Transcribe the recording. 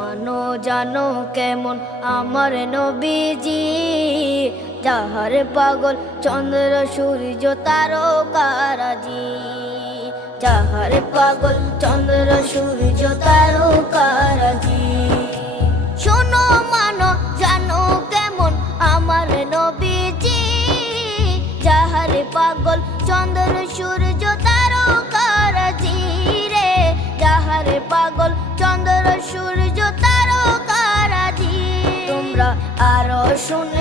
মানো জানো কেমন আমার নবীজি, যাহার পাগল চন্দ্র সূর্য তারকারাজি, যাহার পাগল চন্দ্র সূর্য তারকারাজি। শোনো মানো জানো কেমন আমার নবীজি, যাহার পাগল চন্দ্র সূর্য তারকারাজি রে, যাহার পাগল চন্দ্র সূর্য তারকারাজি। তোমরা আরো শুনে